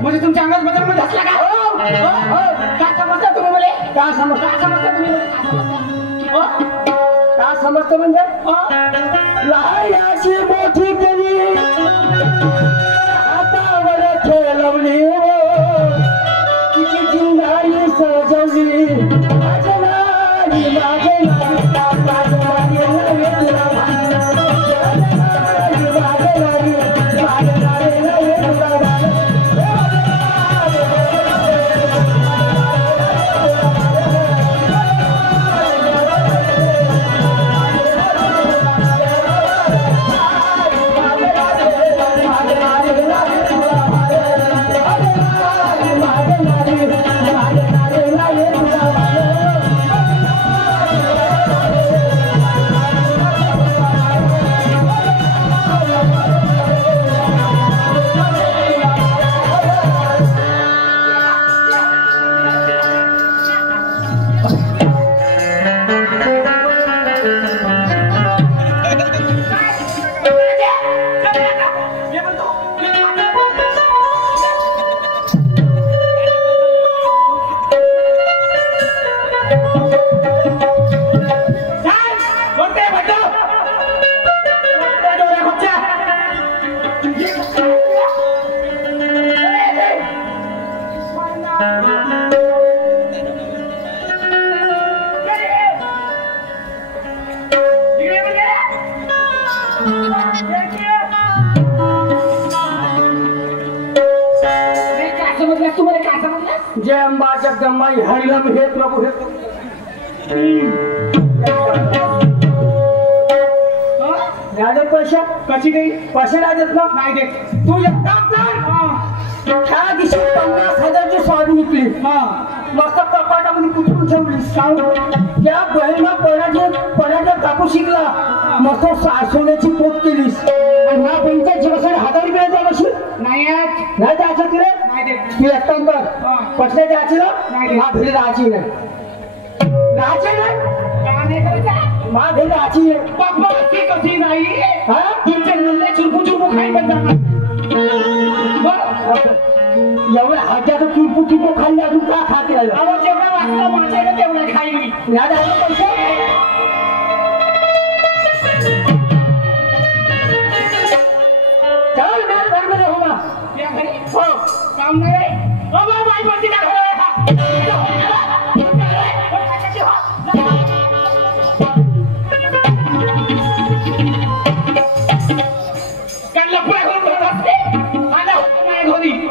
म्हणजे तुमच्या अंगात बदल मध्ये असला का? काय समजता तुम्ही मला? काय समजता तुम्ही मला? काय समजतं म्हणजे? लायाची मोठी केली हातावर खेळवली तिची जिंगाई सजवली माझे नारी माझे जय अंबा जगदंबा हरिलम हे प्रभु हे राजत पैसा कशी काही पैसे राजत ना नाही देत तू एक काम कर त्या दिवशी 50,000ची स्वारी निघली मस्त कपाटामध्ये कुठून ठेवलीस त्या बहिणीला पराठ्यात कापू शिकला मस्त सोन्याची पोत केलीस आणि ह्या बहिणीच्या जीवासाठी 1,000 रुपये द्यायची नाही द्यायचं तिला तू एक काम कर पैसे द्यायचे ना घरी राहायची नाही माझे राहायची बाबा ती कधी नाही तुमचे मुले चुरपू खाई पण एवढ्या हाताचं चुरपू खाल्ली अजून का खाते जेवढा वाचला माझ्या तेवढा खाई मी पैसे चल मेरे घर में रहो ना हो काम नाही बाबा बाई पडती ना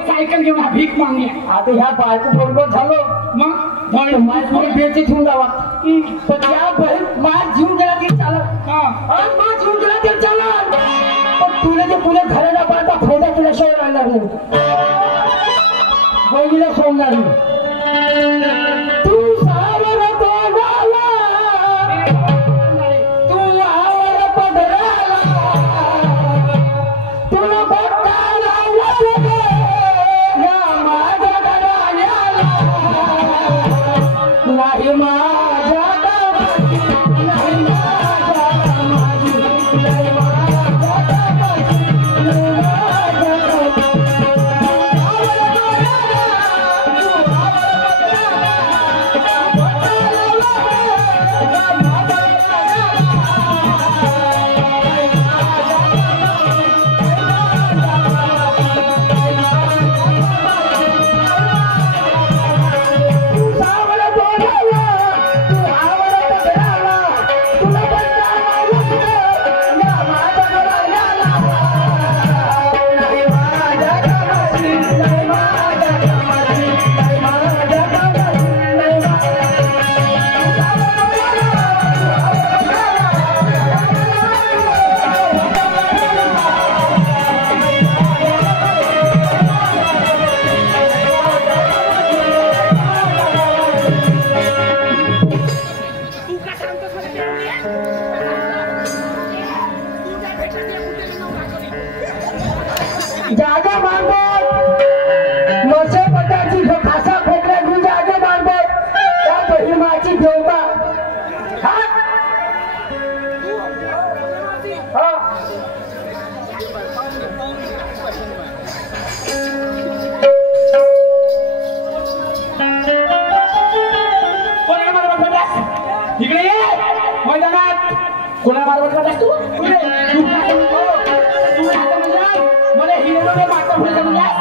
सायकल घेऊन भीक मागली आता ह्या बायको बरोबर झालो मग माझ्या बेची ठेवून जावा पण त्या बहीण माझ जीव गेला तरी चालत माझ जीव गेला तरी चालत पण तुला ते पुढे घराला पाहता फायदा केल्याशिवाय राहणार नाही बहिणीला सोडणार नाही तू सावर तोंडाला तू आवर पदराला तुला बघायला नाही माझ्या जागा मारबत मसे पटाची खासा फेकल्या घेऊन जागा मारबत त्या बहिमाची देवता हा हा कोणाला मारबत म्हटलास इकडे ये मैदानात कोणाला मारबत म्हटलास तू मला हिरो मारता पुढे म्हणलास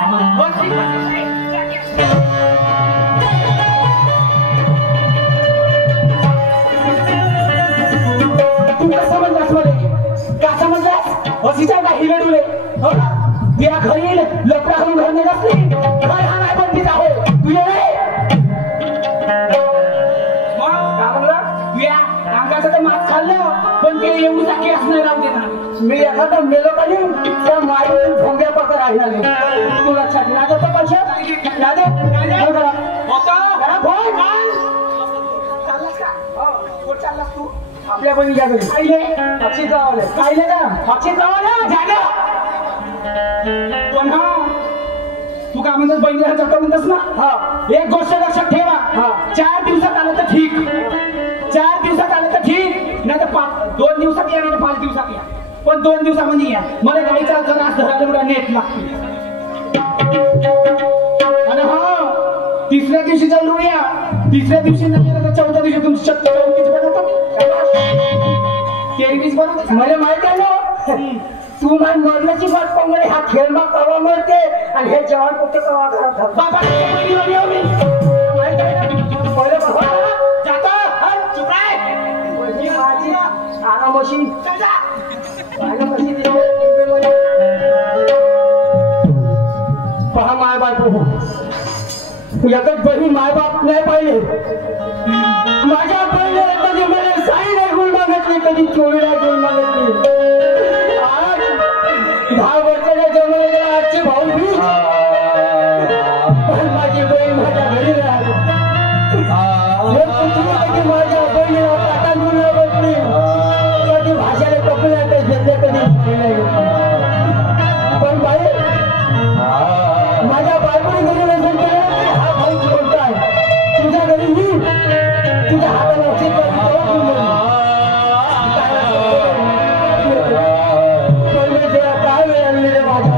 तू कसं म्हणलास मध्ये का समजलास अशीच्या का हिरडुले तिला घरी लपडा करून घर नेत असली घर हा नाही पण तिचा हो तू ये मग का म्हणला तुया अंगाचं तर मात खाल्लं पण ते एवढी जागी असणार राहू देणार मी एखादा मेलो का नाही त्या माईतून भोंग्या पकडा राहिला नाही तू लक्षात लागत तर पैसे लादे चाललास तू आपल्या बहिणीच्या घरी पाहिले पक्षी जावले पाहिले का पक्षी जावले जागा पण हा तू काय म्हणतात बहिणीला जातो म्हणतस ना हा एक गोष्ट लक्षात ठेवा हा 4 दिवसात आलं तर ठीक 4 दिवसात आलं तर ठीक नाही तर 2 दिवसात या नाही तर 5 दिवसात या पण 2 दिवसामध्ये या मला गाईचा त्रास धरायला नेट लागते आणि हा तिसऱ्या दिवशी चालू या तिसऱ्या दिवशी नाही तर 4थ्या दिवशी तुमची शक्ती बरोबर मला माहित आहे ना तू माझ मरण्याची वाट पाहून हा खेळ मग कवा मरते आणि हे जवान कुठे कवा घरात बाबा पहिले जातो चुप आहे माझी आरामशी पहा माय बाप एकच बहीण माय बाप नाही पाहिले माझ्या पहिले कधी मला साई नाही गुण मागितली कधी चोरी नाही गुण मागितली आज 10 वर्षाच्या जन्मलेल्या आजची भाऊ पण माझी बहीण माझ्या घरी राहिली कधी माझ्या बहिणीला काटा गुण बसली कधी भाषेला कपडे घेतले कधी पण बाई माझ्या बायकोने घरी नसेल केलं हा भाऊ कोणता आहे तुझ्या घरी मी तुझ्या हाताला काय वेळ आणली रे माझ्या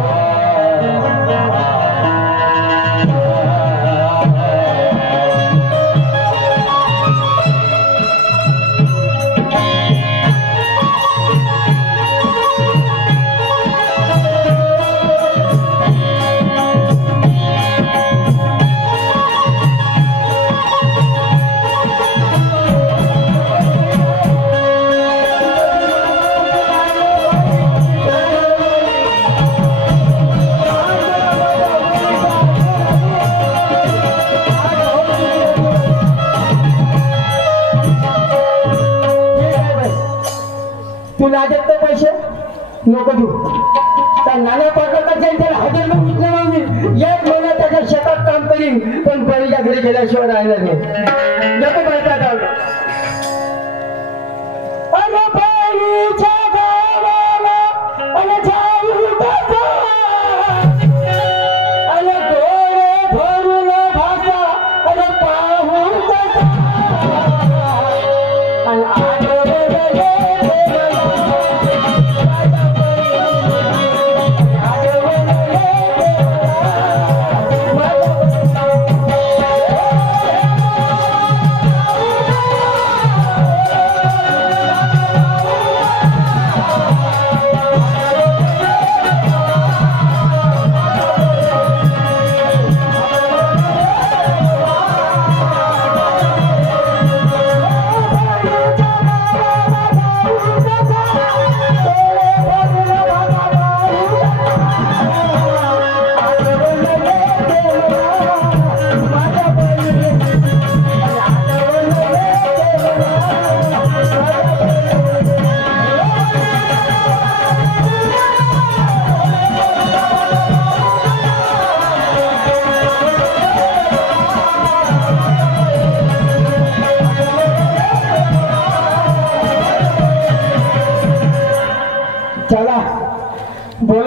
तुला देत पैसे नको देऊ त्या नाना पाटलाच्या त्याला हजर विकले म्हणजे 1 महिना त्याच्या शेतात काम करीन पण बळीच्या घरी गेल्याशिवाय राहिलं नाही नको म्हणतात अरे बळीच्या गावाला अरे जाऊ बाबा अरे डोळे भरून भाषा अरे पाहून आणि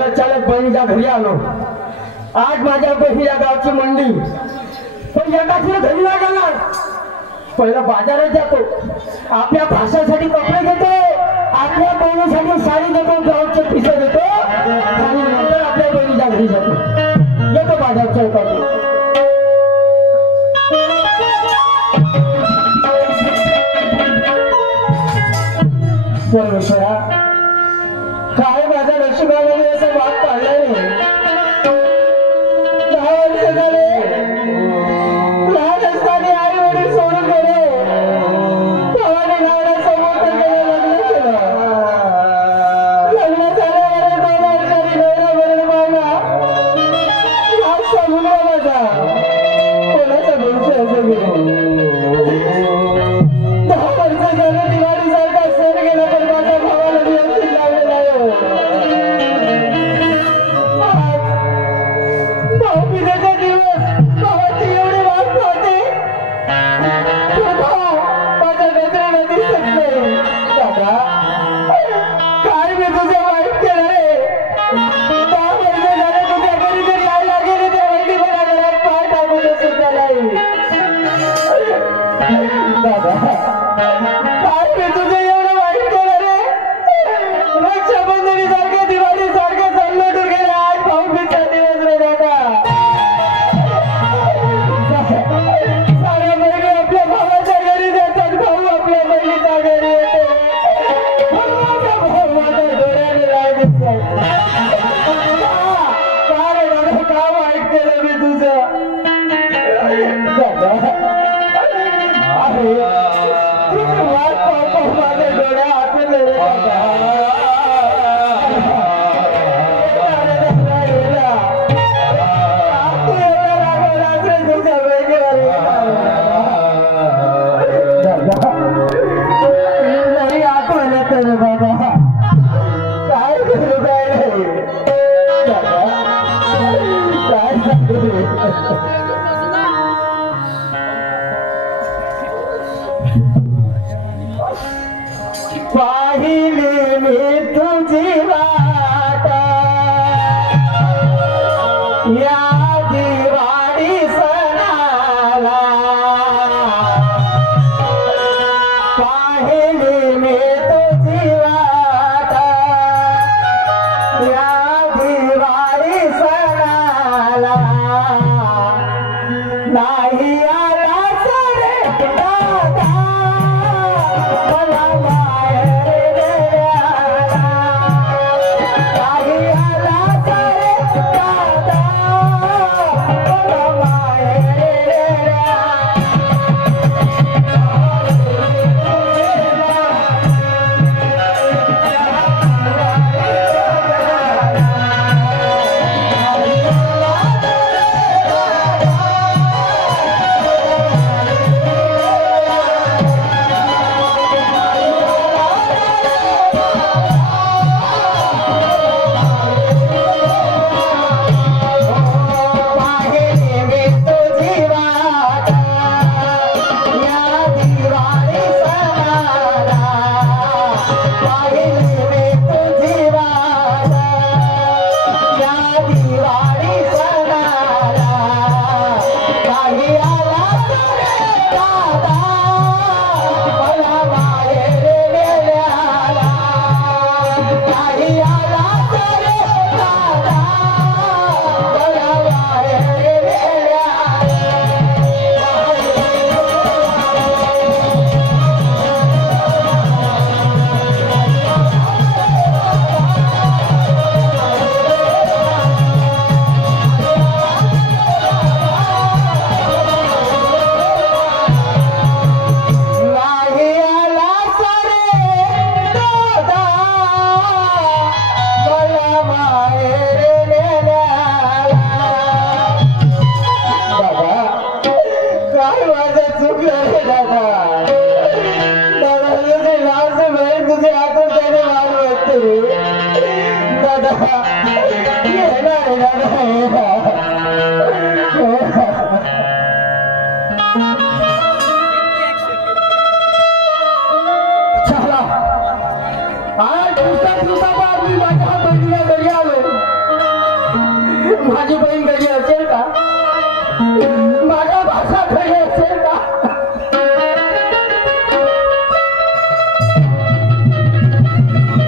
चालत चालत बहिणीच्या घरी आलो. आज माझ्या बहिणीच्या गावची मंडी, पण एकाची घरी नाही जाणार. पहिला बाजारात जातो, आपल्या भाषासाठी कपडे घेतो, आपल्या बहिणीसाठी साडी देतो, ब्लाऊजचे पिसे देतो आणि नंतर आपल्या बहिणीच्या घरी जातो. येतो बाजार चौकात. परमेश्वरा, काय माझ्या नशिबामध्ये असं वाट पाडलं नाही. 10 वर्ष झाले लहान असताना आई वडील सोडून गेले. भावाने नवऱ्यासमोर तर गेलं, लग्न केलं. लग्न झाल्यावर 2 वर्षांनी नवरा मरण पावला. लाजचा मुलगा माझा कोणाचा भविष्य असं गेलं. 10 वर्ष झालं दिवाळी सारखा सण गेला, पण माझ्या भावाला व्यवस्थित लागले नाही. भाऊबीजेचा दिवस भावाची एवढी वाट पाहते, माझ्या नजरेला दिसत नाही. दादा, काय मी तुझं वाईट केलं रे. 10 वर्ष झाले तुझ्या घरी जर यायला गेले त्या वाईटी मला घरात पाय टाकून सुद्धा नाही. दादा, काय मी तुझं एवढं वाईट केलं रे. रक्षाबंधनी सारखे दिवाळी सारखे सण लुटून गेले. आज भाऊबीजेचा दिवस रे दादा. साऱ्या बहिणी आपल्या भावाच्या घरी जातात, भाऊ आपल्या बहिणीच्या घरी येतो. भाऊ माझ्या डोळ्याने राय दिसतात. का रे दादा, का वाईट केलं मी तुझं. दादा, अरे तुझं वाट पाहू माझ्या डोळ्या हातले रे दादा. पाहिली मी तुझी वाट या दिवाळी सणाला. पाहिली मी तुझी वाट या दिवाळी सणाला. नाही आला रे दादा मला माहेर द्यायला. नाही आला रे दादा मला माहेर द्यायला. आज दुसरा बार मी माझ्या बहिणीला घरी आलो. माझी बहीण घरी असेल का? माझा भाषा घरी असेल का?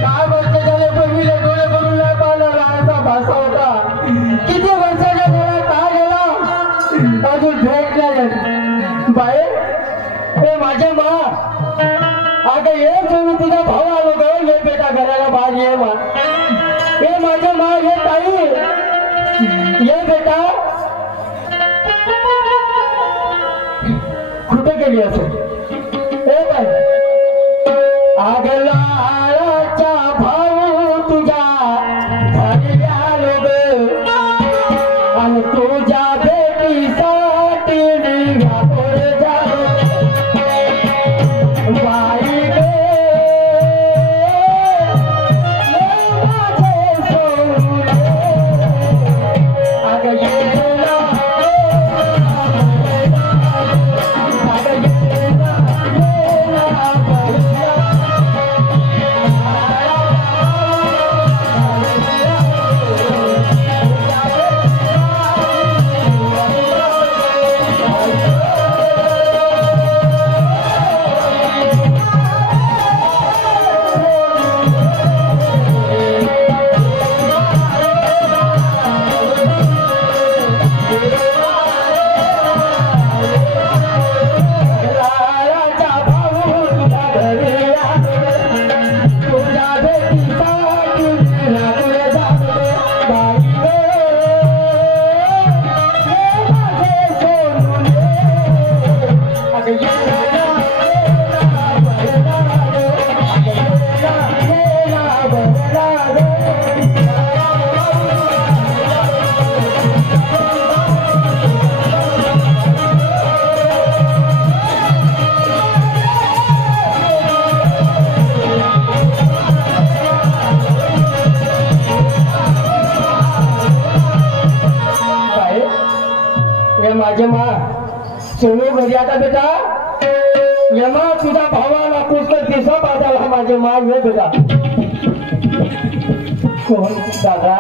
काय वर्ष झाले बहिणीला डोळे भरून नाही पाहिलं. लहानसा भाषा होता. किती वर्षाच्या डोळ्यात काय गेला अजून भेट नाही बाई. हे माझ्या मा अगं ये तुम्ही तुझा भाऊ आलो ग. ये बेटा घराला बाहेर ये मा. हे माझ्या मा ये ताई ये बेटा. कुठे गेली असेल हे काय? आगलाचा भाऊ तुझ्या घरी आलो ग आणि तुझ्या भेटीसाठी निघालो जालो. बाई गे माझे सोडून अगं ये ना अगं ये ना माझे मा सोनू घरी आता बेटा. यमा तुझा भावाला पुस्तक दिसा बाजाला माझे मा ये बेटा. कोण दादा?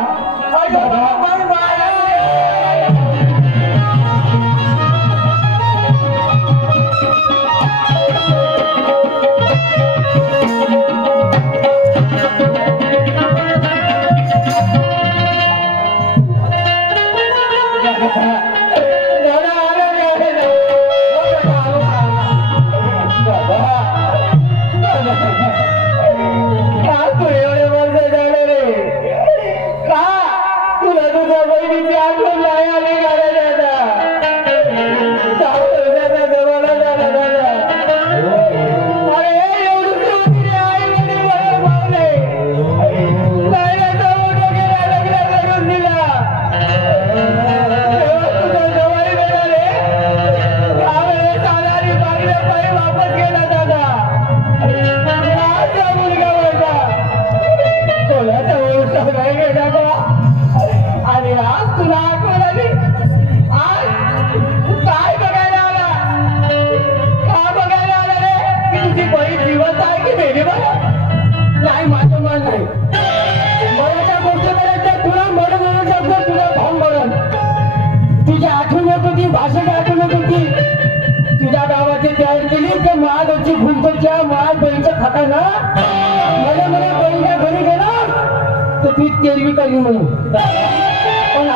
पण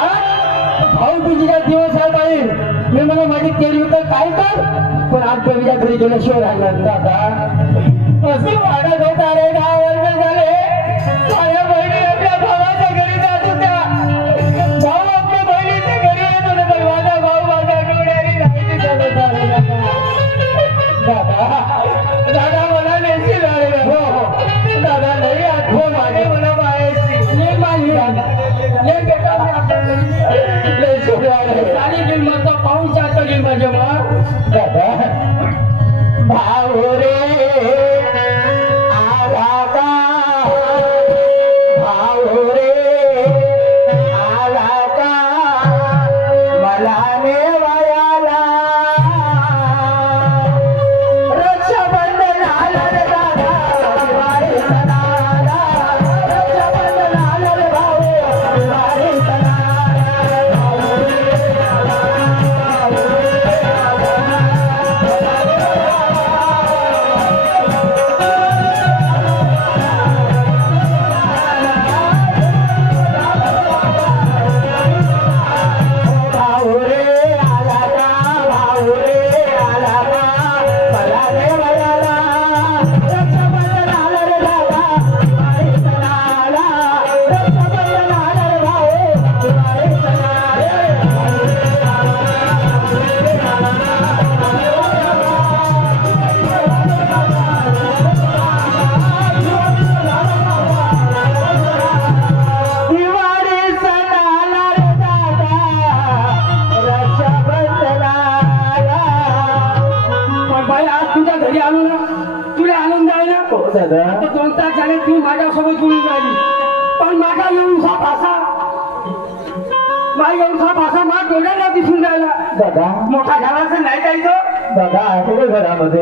भाऊ तुझीला दिवस आहे बाई. मी मला माझी केली तर काय कर पण आज कवीच्या घरी गेल्याशिवाय राहणार दादा. असे वाढत होत अरे 10 वर्ष झाले. माझ्या बहिणी आपल्या भावाच्या घरी जात होत्या. भाऊ आपल्या बहिणीच्या घरी येत होते पण माझा भाऊ माझ्या डोळ्याने राहायची चालत आले दादा. दादा मला नेशील अरे. हो हो दादा नाही आठवण माझे मला बाहेरची ये माझी ये बेटा. सारी गिलमचा पाऊस जातो गिल माझ्या मा दादा. भाऊ रे आला का दादा आता 2 तास झाले ती माझ्यासोबत बोलून राहिली पण माझा एवढा भाषा माझ्या डोळ्याला दिसून राहिला दादा मोठा झाला नाही जायचं दादा आहे का घरामध्ये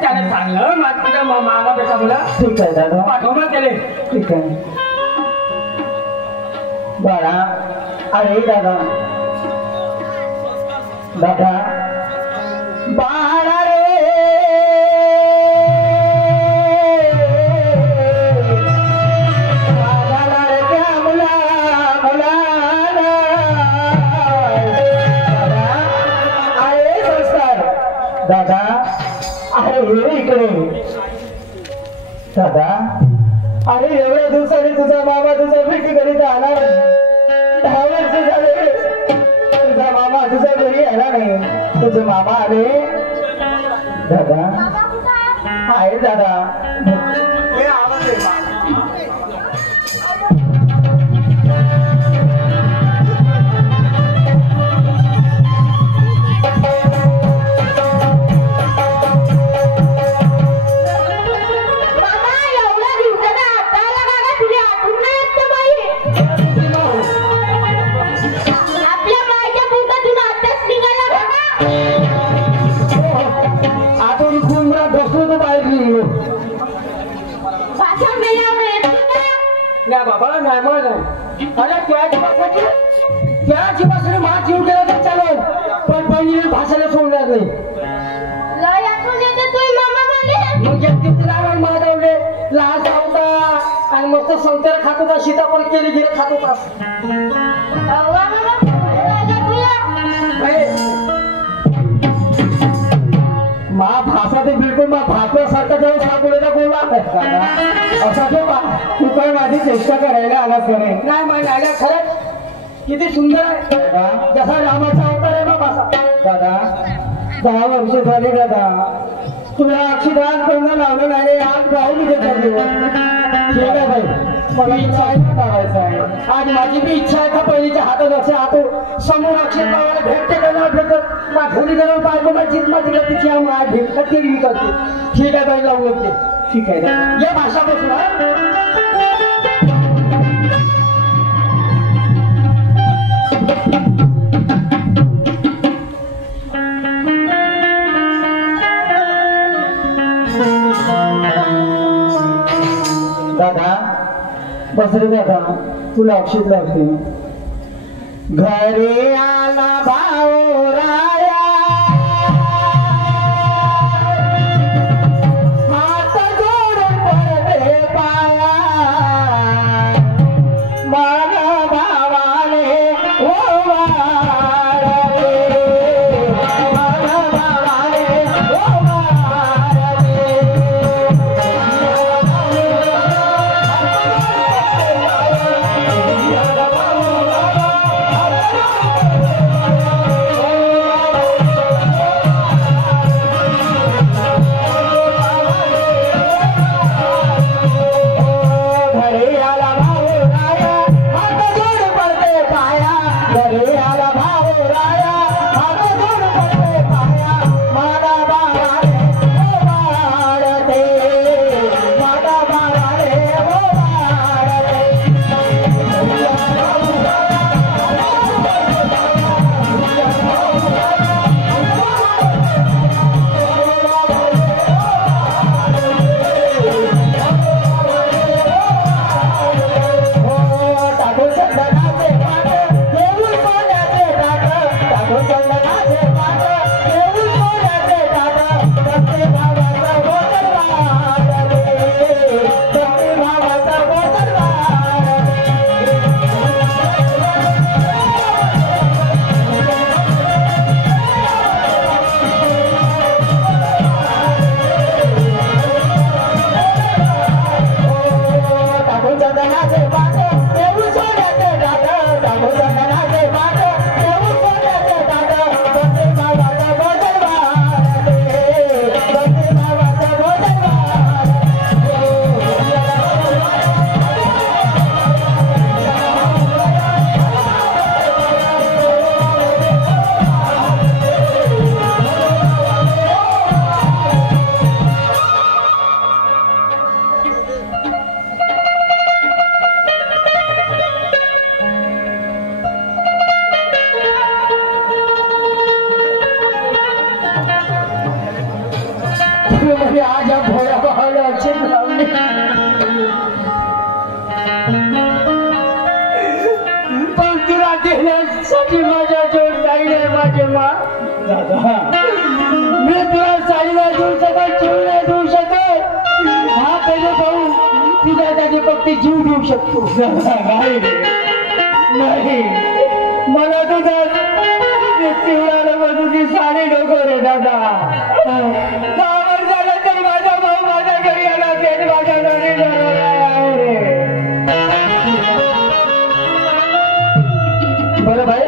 त्याने सांगलं माझ्या मामा बेटा मुला ठीक आहे दादा पाठवलं त्याने ठीक आहे बाळा अरे दादा दादा बाळा रे दादा अरे ये इकडे दादा अरे एवढ्या दिवसाने तुझा मामा तुझ्या भेटी घरी आला 10 वर्ष झाले तुझा मामा तुझ्या घरी आला नाही तुझे मामा आले दादा आहे दादा हे आवाज आहे बाबा नाही मग नाही अरे त्या जीवासाठी माझा जीव गेला तर चालेल पण बहिणीने भाषेला सोडणार नाही मग तिला माधवले लहान होता आणि मस्त संत्याला खात होता सीताफळ केली गेले खात होता मा भाषा ते बिलकुल मा भाषासारखा जेव्हा सापडलेला बोलला असा तो तू काय माझी चेष्टा करायला आलास का नाही माझ्या आल्या खरंच किती सुंदर आहे जसा रामाचा अवतार आहे बाबा दादा 10 वर्ष झाले दादा तुला अक्षरदान करणं लावलं नाही आज राहू मी ठीक आहे भाई मला इच्छा आहे ना करायचं आहे आज माझी बी इच्छा आहे का पहिलीच्या हातात असे हात समोर अक्षर लावायला भेटते का नाही भेटत मा घरी गेलो बायको माझी तिला तिची आम्हाला भेटत ते मी करते ठीक आहे बाई लावून ते ठीक आहे या भाषा बसून दादा बस रे दादा तुला अक्षित लागते घरी आला भाऊ राया हात जोडून पडले पाया मला भावाने तुला देण्यासाठी माझ्या जोड काही नाही माझे मा दादा मी तुला साडी नाही देऊ शकत चोरी नाही देऊ शकत हा पहिले भाऊ तुझ्यासाठी फक्त जीव देऊ शकतो नाही नाही मला तुझा चिवडाला तुझी साडी नको रे दादा झालं तर माझा भाऊ माझ्या घरी आला तेच माझ्या घरी बरं भाई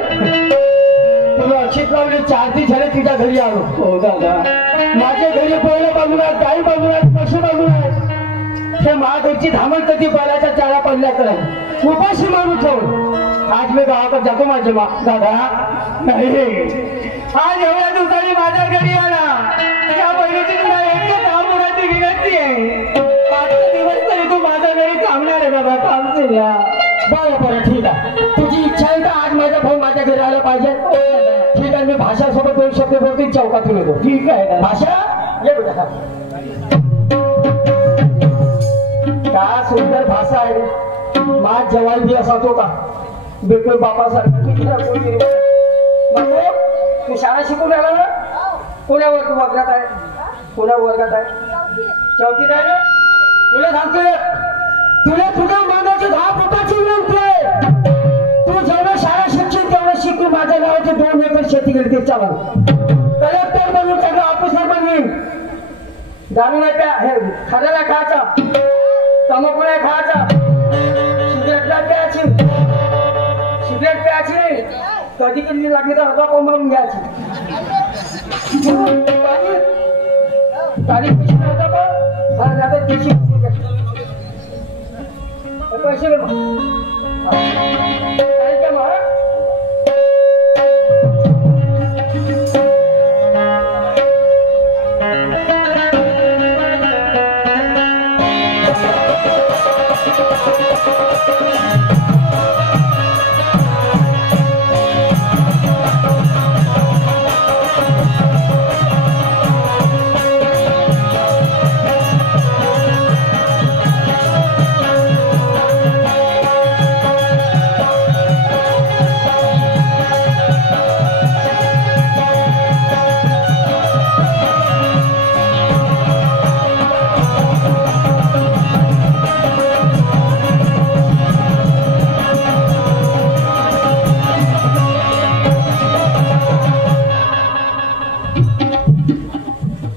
तुला अक्षित लावले 4 दिवस झाले तुझ्या घरी आलो हो दादा माझ्या घरी पहिल्या बाजूला गाई बाजूला पशु बाजूला हे महादेवची धामण कधी बैलाच्या चाळा पडल्याकडे उपाशी मारून ठेवून आज मी गावाकडे जातो माझे मा दादा नाही आज एवढ्या दिवसांनी माझ्या घरी आला त्या बहिणीची तुला एकच आमुराची विनंती आहे 5 दिवस तरी तू माझ्या घरी थांबणार आहे बाबा थांबते या बरं ठीक आहे तुझी इच्छा आहे का आज माझा भाऊ माझ्या घरी आला पाहिजे ठीक आहे मी भाषासोबत 2 शब्द बोलतो चौकातून येतो ठीक आहे भाषा ये बेटा का सुंदर भाषा आहे माझ जवान बी असा तो का बिलकुल बापासारखा तू शाळा शिकून आला ना कोण्या वर्गात आहे कोण्या वर्गात आहे चौथीत आहे ना तुला सांगतोय तुला तुझ्या मानाची 10 फुटाची विनंती आहे तू जेवढं शाळा शिक्षण तेवढं शिकून माझ्या गावाचे 2 एकर शेती केली ते चालू कलेक्टर बनून सगळं ऑफिसर बनवीन दारू नाही प्या हे खायला नाही खायचा तंबाखू नाही खायचा सिगरेट नाही प्यायची सिगरेट प्यायची नाही कधी कधी लागली तर अर्धा पाव मारून घ्यायची तारीख पिशी नव्हता पण आता तिची पैसे काय महाराज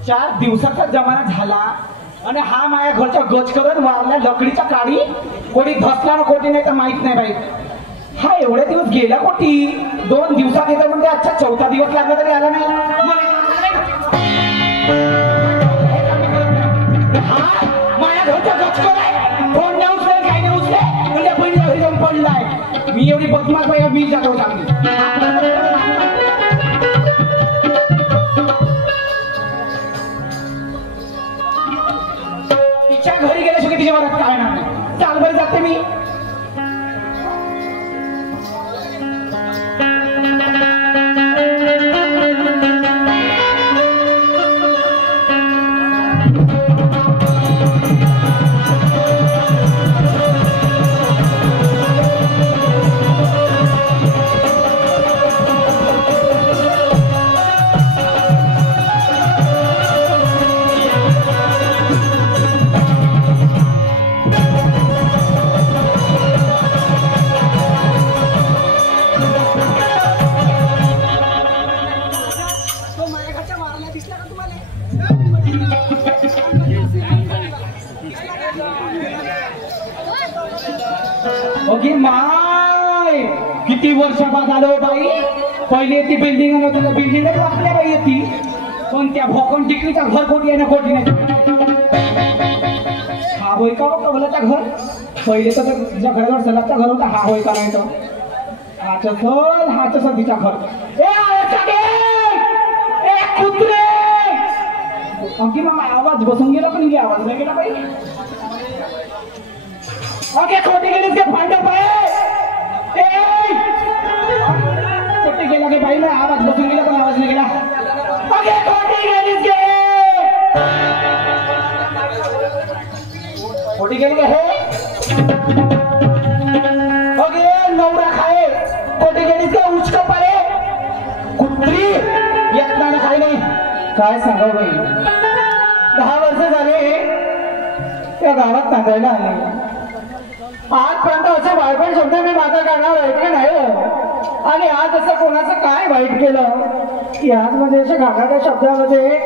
4 दिवसाचा जमाना झाला आणि हा माझ्या घरच्या गच करत वारल्या लकडीच्या काडी कोणी धसला ना कोणी नाही तर माहित नाही बाई हा एवढे दिवस गेला कोटी 2 दिवसात येतो म्हणजे अच्छा 4था दिवस लागला तरी आला नाही हा माझ्या घरच्या गच कर फोन नाही उचले काही नाही उचले म्हणजे बहिणीच्या घरी जाऊन पडलाय मी एवढी बदमाश बाई मी जातो चांगली घरी गेल्याशिवाय तिच्या मनात काय नाही चाल बरं जाते मी ओके माय किती वर्षाबाद आलो बाई पहिले ती बिल्डिंग नव्हती बिल्डिंगच वाचल्या बाई येते पण त्या भोकन टिकलीचा घर कोटी आहे ना कोटी नाही हा होय का कवलाचा घर पहिले तर ज्या घरावर सलाचा घर होता हा होय का नाही तो हाच तिचा घर ए कुत्रे अंकी मामा आवाज बसून गेला पण गेला आवाज नाही गेला बाई ओके खोटी गेलीस के फांडा पाय खोटी गेला के बाई मैं आवाज बसून गेला पण आवाज नाही गेला ओके खोटी गेलीस के खोटी गेली हे ओके नवरा खाए खोटी काय सांगा बाई, 10 वर्ष झाले त्या गावात नांदायला आले. आजपर्यंत असे वाईट शब्द मी माझा कानावर ऐकले नाही हो. आणि आज असं कोणाचं काय वाईट केलं की आज म्हणजे अशा घाटाच्या शब्दामध्ये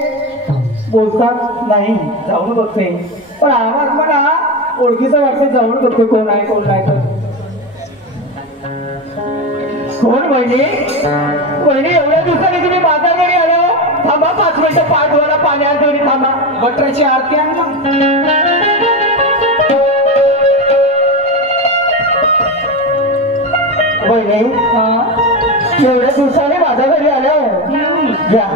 बोलतात नाही. जाऊन बघते पण आवाज मला ओळखीचा वाटते. जाऊन बघते कोण आहे कोण नाही. तर कोण वहिनी? वहिनी एवढ्या दिवसांनी तुम्ही माझ्या घरी आलो. थांबा 5 मिनिटं पाठ धुवायला पाणी आणतो. थांबा बटराची आरती आण ना. वहिनी एवढ्या दिवसाने माझ्या घरी आल्यावर घ्या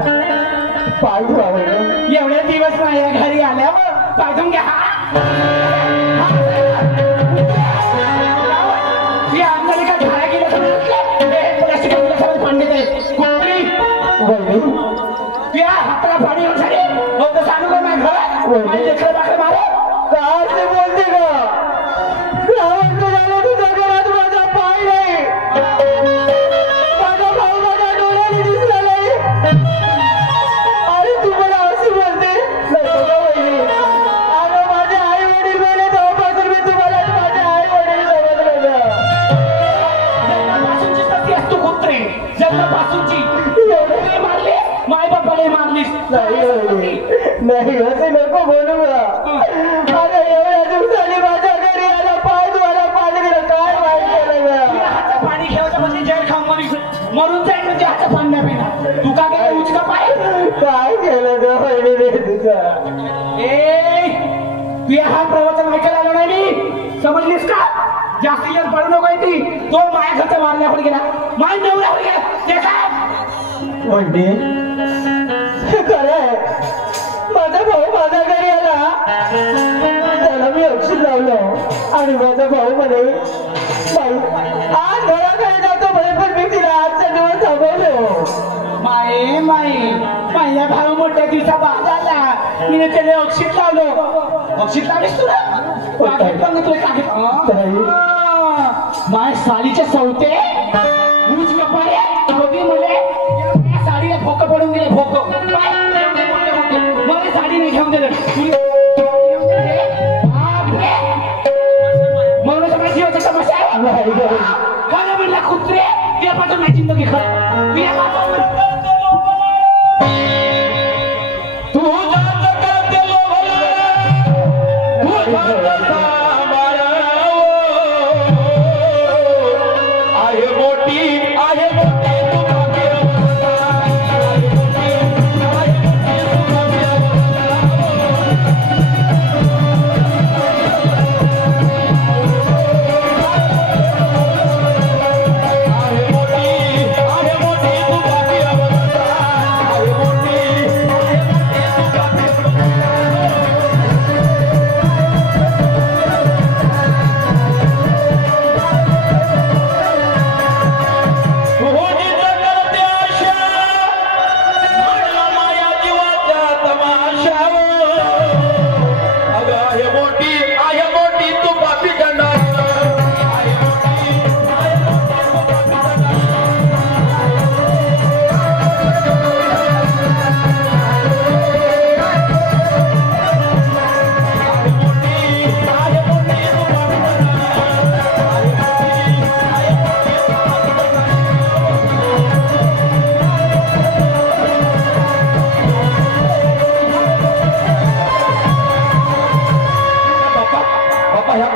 पाय धुवा. वहिनी एवढे दिवस माझ्या घरी आल्यावर पाय धुवून घ्या. हाताला पाणी सांगू का नाही घरात मारे काय ते बोलते का? तुझ्या घरात माझा पाय नाही. माझा भाऊ माझ्या डोळ्याने दिसला नाही. अरे तू मला अशी बोलते. अरे माझे आई वडील गेले तेव्हापासून मी तुम्हाला माझे आई वडील समजले. जन्मापासूनची सती असतो कुत्रे. जन्मापासूनची मारली माय बापाने मारलीस नाही. असे नको बोलू. अरे एवढ्या दिवसांनी माझ्या घरी आला पाय धुवायला पाणी दिलं. काय वाईट केलं? हातात पाणी ठेवायचं म्हणजे जेल खाऊन मरून जाईल म्हणजे हातात पाणी नाही पिणार. तू का गेला उचका पाय? काय केलं ग बहिणीने तुझं? ए तू हा प्रवचन ऐकायला आलो नाही मी. समजलीस का? जास्ती जर पडू नको. ती तो माया घरचा मारण्याकडे गेला. माय नवऱ्याकडे गेला. ते काय म्हणते हे खरंय. माझा भाऊ माझ्या घरी आला. त्याला मी अक्षर लावलं आणि माझा भाऊ म्हणे आज घराकडे जातो म्हणे. पण मी तिला आजचा दिवस थांबवलो. माये माई माझ्या भाऊ मोठ्या दिवसा बाद आला. मी त्याला अक्षर लावलो. अक्षर लावलीस तुला? माय सालीच्या सवते ऊज कपाळे कधी मले साडीला भोकं पडून गेले. भोकं मला साडी नाही घेऊन दिलं. मला सगळ्या जीवाचा तमाशा आहे. काय म्हणला कुत्रे त्यापासून नाही जिंदगी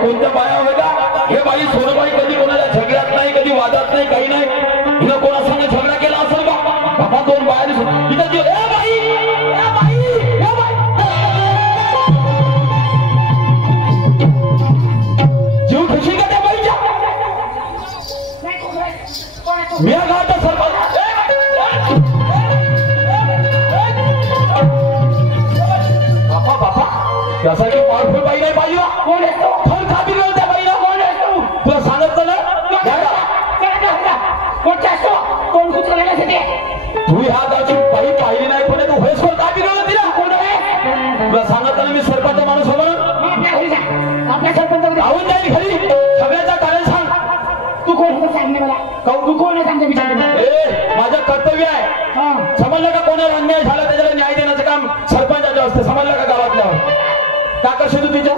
कोणत्या बाया होता हे बाई सोनबाई कधी कोणाला झगड्यात नाही, कधी वादात नाही, काही नाही. हिनं कोणासंग झगडा केला असेल का? बाबा 2 बाया इथं जीव जीव खुशी का त्या बाईच्या? मी गावाचा सरपंच बापा बापा त्यासाठी पॉवरफुल बाई नाही पाहिजे. कोण आहे तो? त्या बाईला कोण आहे तू? तुला सांगितलं ना कोणत्या असतो कोण कुत्र गेल्यासाठी तू ह्या गावची बाई पाहिली नाही. पण तू हेच कोण का बिघडलं तिला? कोण आहे? तुला सांगितलं ना मी सरपंच माणूस हो म्हणून. आपल्या सरपंच राहून जाईल घरी. सगळ्याचं कारण सांग. तू कोण होतं सांग मला. तू कोण आहे सांगते विचार. माझं कर्तव्य आहे. समजलं का? कोणाला अन्याय झाला त्याच्याला न्याय देणं काम सरपंचाच्या असते, समजलं का गावातल्यावर? का करशील तू तिच्या?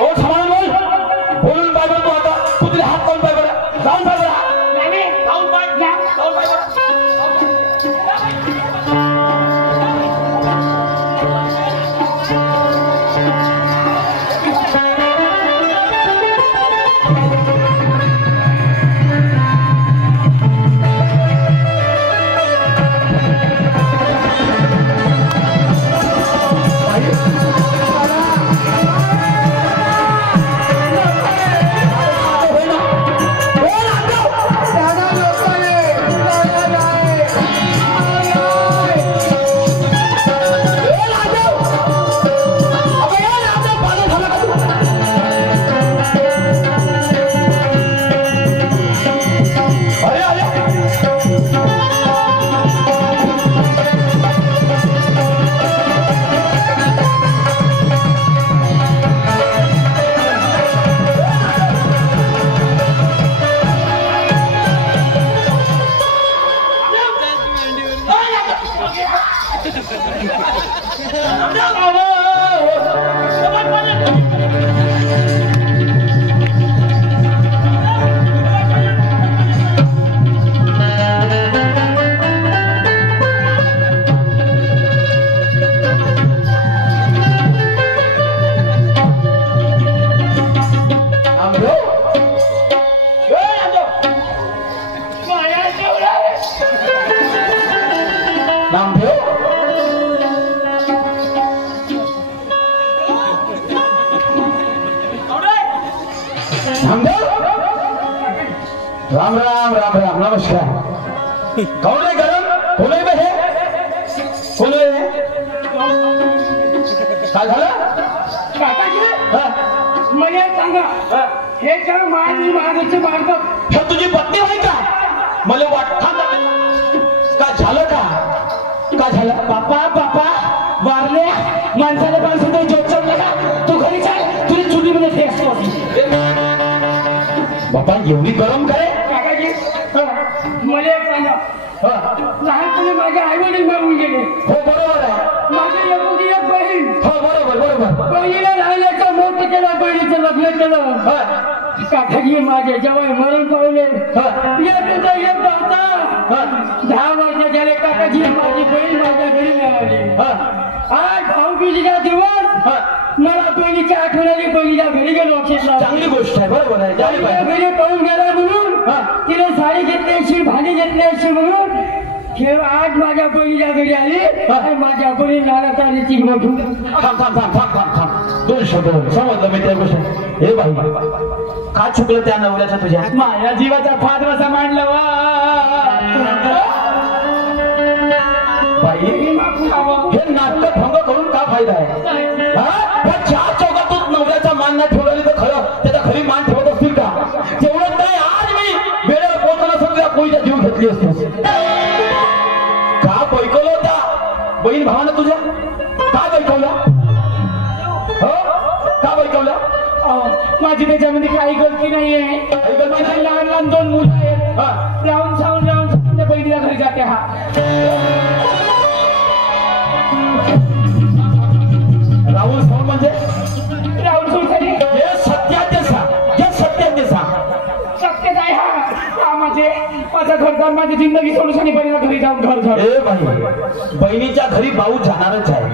ओ समान बोल, बोलून पाय बरं तू आता. तू तिला हात काऊन पाय बरं, जाऊन पाय बरं, जाऊन पाय, जाऊन पाय बरं. राम राम राम राम नमस्कार. कौन है गरम? कोण आहे हे? कोण आहे? काय झालं? काकाजी मला सांगा, हे काय माझी मारतात? हे तुझी पत्नी होय का? मला वाटतं का झालं का? का झालं? बापा बापा वारले माणसाला माणसाचं जोक चाललं का? तू घरी चाल, तुझी चुलीमध्ये टेस्ट होती. बापा एवढी गरम काय? काकाजी मला एक सांगा, लहानपणी माझे आई वडील मरून गेले. हो बरोबर आहे. माझी एकुलती एक बहीण. हो बरोबर बरोबर. बहिणीला राहिल्याचं मोठं केलं, बहिणीचं लग्न केलं. काकाजी माझे जवळ मरण पावले. तुझा एक होता 10 वर्ष गेले काकाजी, माझी बहीण माझ्या घरी मिळाली. आज भाऊबीजेचा दिवस मला बहिणीच्या आठवण आली. बहिणीच्या घरी गेलो. चांगली गोष्ट आहे, बरोबर आहे. घरी पळून गेला म्हणून तिने साडी घेतली अशी, भाजी घेतली अशी म्हणून आज माझ्या बहिणीच्या घरी आली. माझ्या बहिणी नाराताची बघून दोन शब्द समजलं मी त्या गोष्ट. हे बाई का चुकलं त्या नवऱ्याच्या तुझ्या? माझ्या जीवाचा फाद वसा मांडला बाई. हे नाटक भंग करून का फायदा आहे? चार चौकातून नवऱ्याचा मान नाही ठेवलेली तर खरं त्याचा खरी मान ठेवत असतील का? तेवढं नाही. आज मी वेळेला पोहोचला सगळ्या कोणीचा जीव घेतली असते. का बैकवलं होता बहीण भावानं तुझ्या? का बैकवला? हो का बैकवला? माझी त्याच्यामध्ये काही गलती नाहीये. माझी लहान लहान 2 मुलं आहेत. लावून सावून त्या बहिणीला घरी जाते. राहुल सावंत म्हणजे राहुल सावंत हे सत्याचे सांग, हे सत्याचे सांग. सत्य काय? हा माझा घरदार माझी जिंदगी सोडून आणि बहिणीला घरी जाऊन घर झालं. ए बाई बहिणीच्या घरी भाऊ जाणारच आहे.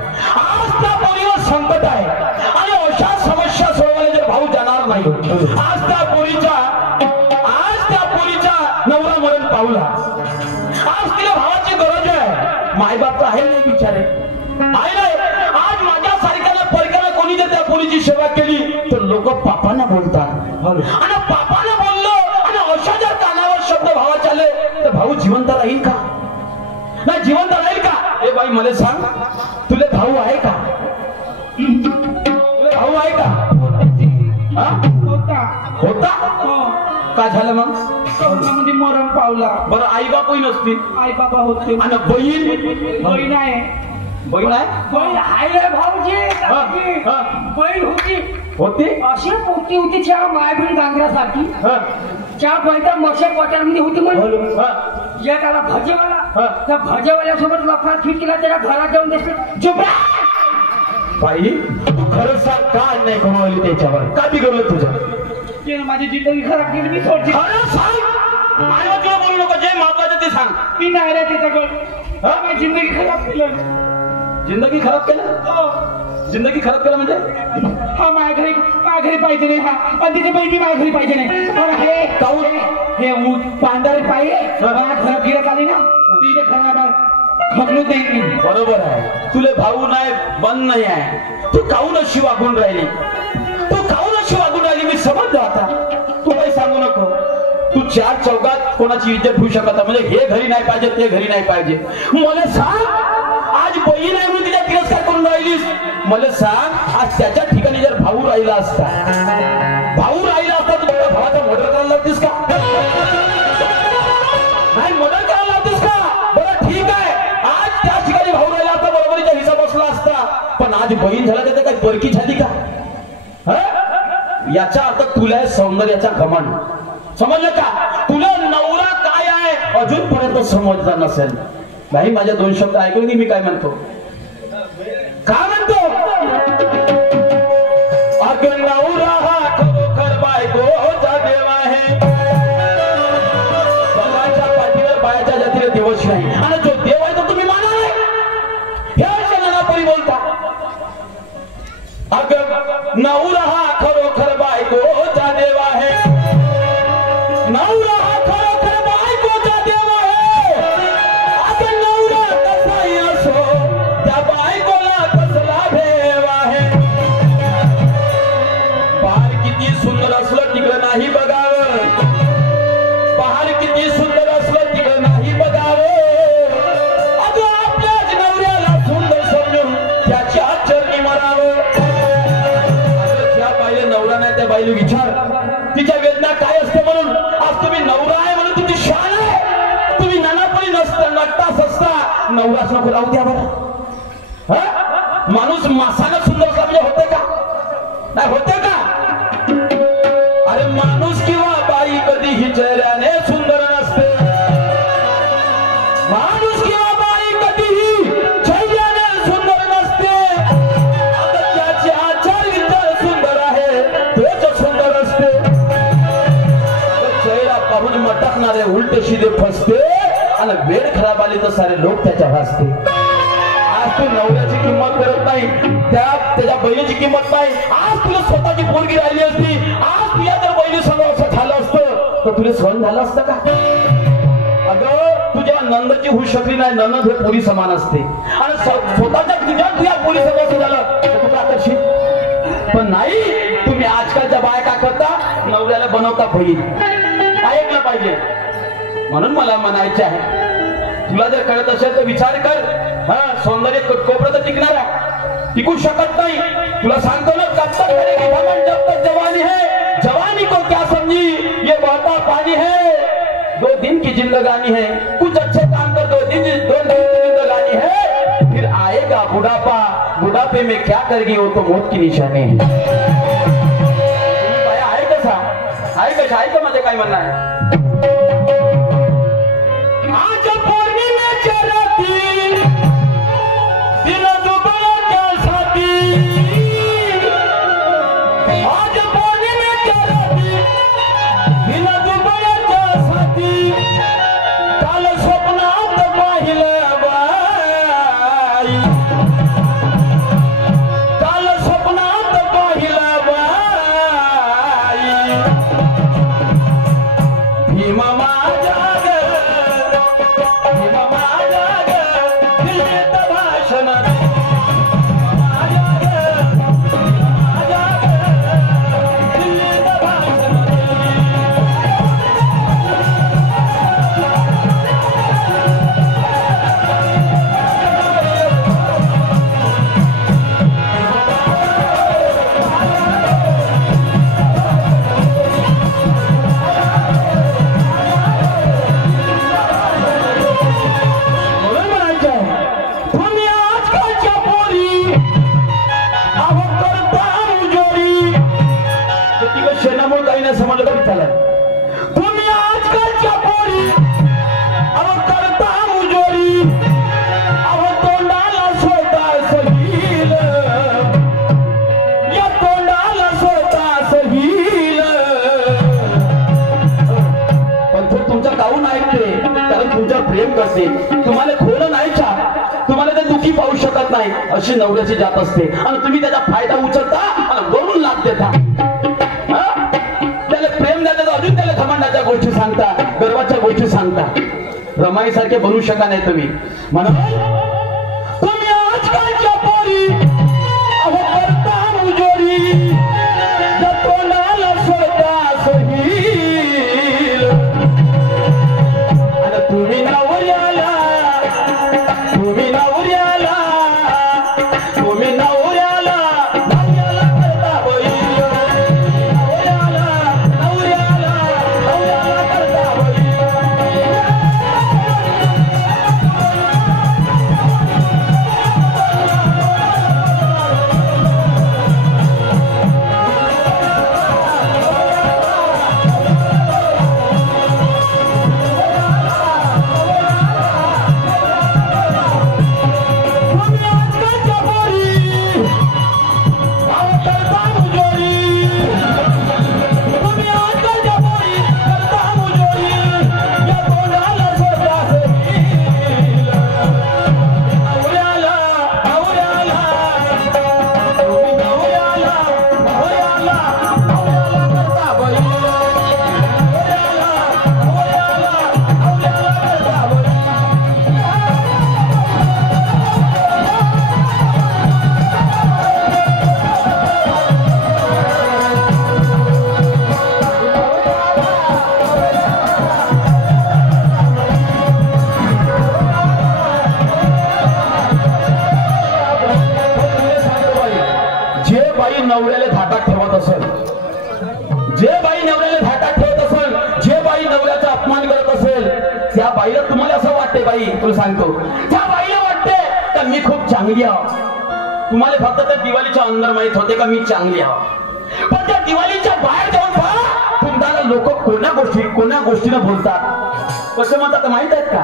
आज त्या पोरीवर संकट आहे आणि अशा समस्या सोडवायला जर भाऊ जाणार नाही, आज त्या पोरीच्या नवरा मरण पावला. आज तिला भावाची गरज आहे. मायबाप आहे नाही बिचारे, आहे नाही. आज माझ्या सारख्याला परक्याला कोणी जर त्या पोरीची सेवा केली तर लोक पापांना बोलतात आणि पापाने बोललो आणि अशा जर कानावर शब्द भावाचे आले तर भाऊ जिवंत राहील का? नाही जिवंत राहील का? ए बाई मला सांग, तुला भाऊ आहे का? तुला भाऊ आहे का? होता का झालं मग? कोरोनामध्ये मरण पावला. बरं आई बापही नसतील. आई बाबा होते. आणि बहीण आहे. बहीण आहे? बहीण आहे रे भाऊजी. बहीण होती अशी पोटी होती त्या माय बहीण गांगरासारखी. त्या बहिणा मशा पोट्यामध्ये होती म्हणून एकाला भजीवाला त्या भाज्यावाल्यासोबत लफात फिट केला त्याच्या घरात जाऊन दिसले जुबरा बाई तू खरं सांग का अन्याय करून आली त्याच्यावर का बिघडलं तुझं माझी जिंदगी खराब केली मी सोडली खरं सांग आणि तुला बोलू नको जे महत्वाचं ते सांग मी नाही रे त्याच्याकडे माझी जिंदगी खराब केलं जिंदगी खराब केलं जिंदगी खराब केलं म्हणजे हा माझ्या घरी पाहिजे नाही हा पण तिची बहिणी माझ्या घरी पाहिजे नाही पण हे काऊ हे पांढरे पाहिजे माझ्या घरात गिरत आली ना तिथे खराब म्हटलं नाही बरोबर आहे तुले भाऊ नाही बंद नाही आहे तू काहून अशी वागून राहिली मी समजलो आता तू काही सांगू नको तू चार चौकात कोणाची इज्जत होऊ शकत म्हणजे हे घरी नाही पाहिजे ते घरी नाही पाहिजे मला सांग आज बहीण आहे म्हणून तिच्या तिरस्कार करून राहिलीस मला सांग आज त्याच्या ठिकाणी जर भाऊ राहिला असता तर तुझ्या भावाचा मर्डर करायला लागतीस का नाही मर्डर करायला लागतीस का बरं ठीक आहे आज त्या ठिकाणी भाऊ राहिला असता बरोबरीचा हिसाब बसला असता पण आज बहीण झाला तर काही बरकी झाली का याचा अर्थ तुला सौंदर्याचा घमंड समजलं का तुला नवरा काय आहे अजूनपर्यंत समजलं नसेल नाही माझ्या दोन शब्द ऐकून मी काय म्हणतो अगं नवरा हा खरोखर बायकोचा देव आहे बाबाच्या पाठीवर बायाच्या जातीला देवच नाही आणि जो देव आहे तो तुम्ही माना नाही हे क्षणापरी बोलता अगं नवरा हा खरोखर बायकोचा देव आहे नवरा हा खरोखर बायकोचा देव आहे अगं नवरा कसाही असो त्या बायकोला कसला भेव आहे पहाड किती सुंदर असलं तिकडं नाही बघावं पहाड किती सुंदर असलं तिकडं नाही बघावं अगं आपल्याच नवऱ्याला सुंदर समजून त्याच्या चरणी मरावं नवरा नाही त्या बाईला विचार तिच्या वेदना काय असते म्हणून आज तुम्ही नवरा आहे म्हणून तुमची शान आहे तुम्ही नानापणी नटताच असता नवराच नको राहू द्या बरं माणूस मासाला सुंदर असला म्हणजे होते का नाही होते का अरे माणूस किंवा बाई कधीही चेहऱ्याने सुंदर नसते माणूस किंवा बाई कधीही चेहऱ्याने सुंदर नसते आता त्याचे आचार विचार सुंदर आहे तोच सुंदर असते चेहरा पाहून मटकणारे उलटे शिदे फसते आणि वेळ खराब आली तर सारे लोक त्याच्या भासते आज तू नवऱ्याची किंमत करत नाही त्याच्या बहिणीची किंमत नाही आज तुला स्वतःची पोरगी राहिली असती आज तुझ्या जर बहिणी समोर असं झालं असतं तर तुला सहन झालं असतं का अगं तुझ्या नंदची होऊ शकली नाही नंद हे पोरी समान असते आणि स्वतःच्या तुझ्या पोरी समोर झालं तर तुला आकर्षित पण नाही तुम्ही आजकालच्या बाया काय करता नवऱ्याला बनवता बहीण ऐकलं पाहिजे म्हणून मला म्हणायचे आहे तुला जर कळत असेल तर विचार कर सौंदर्य कोपरं तर टिकणार आहे टिकू शकत नाही तुला सांगतो ना कब तक करेगी घमंड जब तक जवानी है जवानी को क्या समझी ये बहता पानी है 2 दिन की जिंदगानी है कुछ अच्छे काम कर 2 दिन की जिंदगानी है फिर आएगा बुढ़ापा बुढ़ापे में क्या करेगी वो तो मौत की निशानी है आहे का माझे काय म्हणणं आहे आज पौर्णिमेच्या रात्री दिल दुबळ्याच्या साथी आज पौर्णिमेच्या रात्री दिल दुबळ्याच्या साथी काल स्वप्नात पाहिलं बाई काल स्वप्नात पाहिलं बाई भीम माझ्या समजलं तुम्ही आजकालच्या पोरी अहो करता मुजोरी असते. तुम्हाला खोलं नाही छा, तुम्हाला ते दुखी पाहू शकत नाही अशी नवऱ्याची जात असते. आणि तुम्ही त्याचा फायदा उचलता आणि वरून लाभ देता. त्याला प्रेम द्यायचं अजून त्याला घमंडाच्या गोष्टी सांगता, गर्वाच्या गोष्टी सांगता. रमाई सारखे बनू शका नाही तुम्ही. म्हणून तुम्ही आजकालच्या पोरी अहो करता मुजोरी, तोंडाला सोडता सहील. आणि तुम्ही नवऱ्याला करता बैल. नवऱ्याला करता बैल. नवऱ्याला धाकात ठेवत असेल, जे बाई नवऱ्याला धाकात ठेवत असेल, जे बाई नवऱ्याचा अपमान करत असेल, त्या बाईला तुम्हाला असं वाटते, बाई तुला सांगतो, त्या बाईला वाटते तर मी खूप चांगली आहे. तुम्हाला फक्त त्या दिवाळीच्या अंदर माहित होते का मी चांगली आहे, पण त्या दिवाळीच्या बाहेर जाऊन पहा तुम्हाला लोक कोण्या गोष्टीने बोलतात. कसे म्हणतात माहित आहेत का?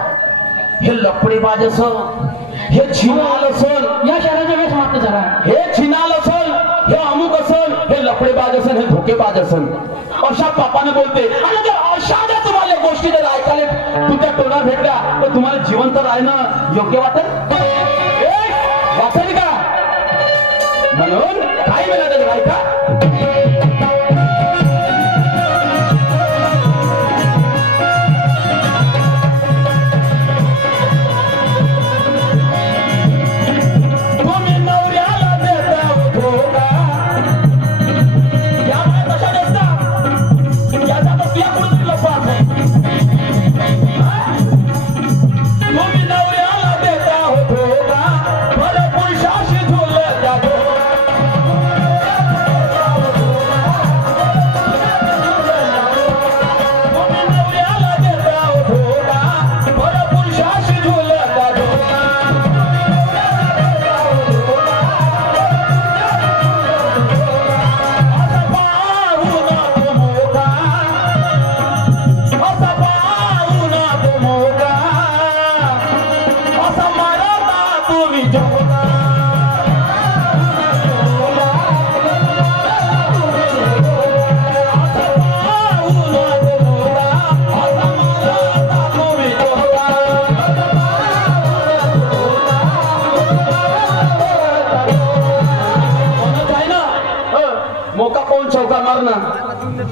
हे लपडेबाज असन, हे छिनाल असन, या शहराच्या वेळेस मात्र जरा हे छिनाल असन, हे अमुक असन, हे लफडेबाज असन, हे धोकेबाज असन, अशा पापाने बोलते. आणि जर अशा ज्या तुम्हाला गोष्टी जर ऐकायला तुमच्या तोंडात भेटल्या तर तुम्हाला जिवंत राहणं योग्य वाटेल का? म्हणून काय म्हणा त्याचं ऐका.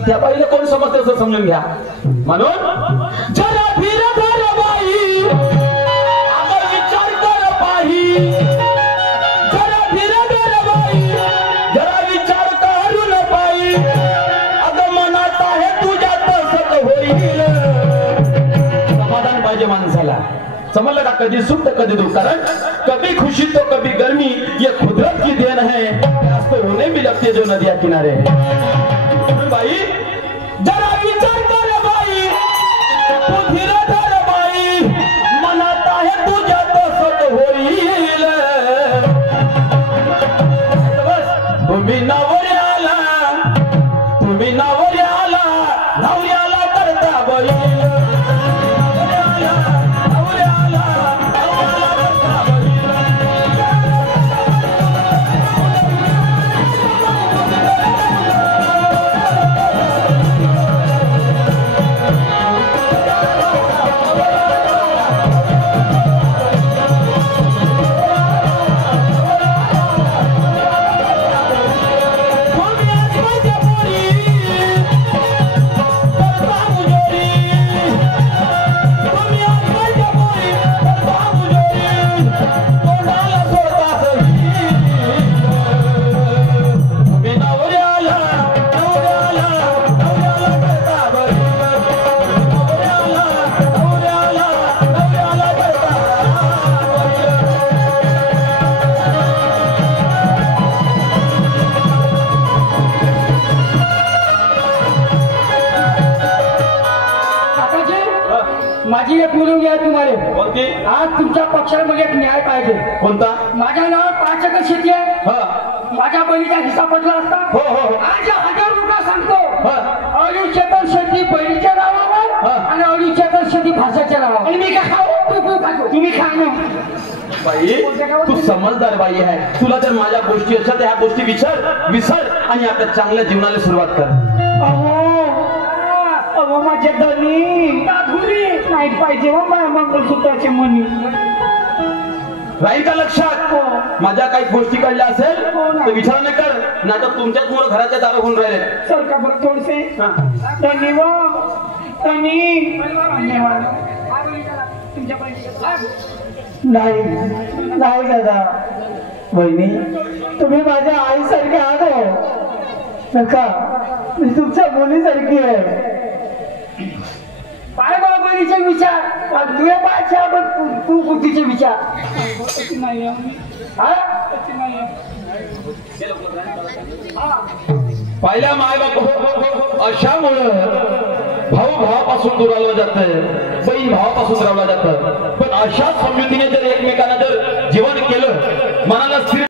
त्या बाईला कोण समजते असं समजून घ्या. म्हणून जरा फिर धर बाई, अगर विचार कर पाही, जरा फिर धर बाई, जरा विचार करून पाही, अगं मनात आहे तुझ्या तसंच होईल. समाधान पाहिजे माणसाला, समजलं का? कधी सुख तर कधी दुःख, कारण कभी खुशी तो कभी गर्मी, ये कुदरत की देन है, रास्ते होने भी लगते जो नदिया किनारे. बाई जरा विचार कर बाई, तू धीर धर बाई, मनात आहे तुझ्या तसंच होईल. तुम्ही नवऱ्याला करता बैल. माझी एक मुलगी आहे तुम्हाला. कोणती? आज तुमच्या पक्षामध्ये एक न्याय पाहिजे. कोणता? माझ्या नावावर 5 एकर शेती आहे. हा माझ्या बहिणीचा हिस्सा पडला असता. हो हो हो. आज 1000 रुपये सांगतो. हा 2.5 एकर शेती बहिणीच्या नावावर हा. आणि 2.5 एकर शेती भाषाच्या नावावर. आणि मी काय खाऊ? तू खातो. तुम्ही खा ना. बाई तू समजदार बाई आहे. तुला जर माझ्या गोष्टी असतात ह्या गोष्टी विसर आणि आपल्या चांगल्या जीवनाला सुरुवात कर. अहो माझ्या धनी नाही पाहिजे माझ्या मंगळसूत्राचे मनी. राहील का लक्षात? माझ्या काही गोष्टी कळल्या असेल तर विचार न कर. नाही तर तुमच्याच मुळे घराच्या दार होऊन राहिले. सरका बरं थोडसे. नाही नाही दादा बहिणी तुम्ही माझ्या आईसारखे आहात हो. नका मी तुमच्या मुलीसारखी आहे. काय बाबा बहिणीचे विचार तुझ्या पाठच्या तू बुद्धीचे विचार. पहिल्या माय बाप अशामुळं भाऊ भावापासून दुरावलं जातं, बहीण भावापासून दुरावलं जातं. पण अशा समजुतीने जर एकमेकांना जर जीवन केलं, मनाला स्थिर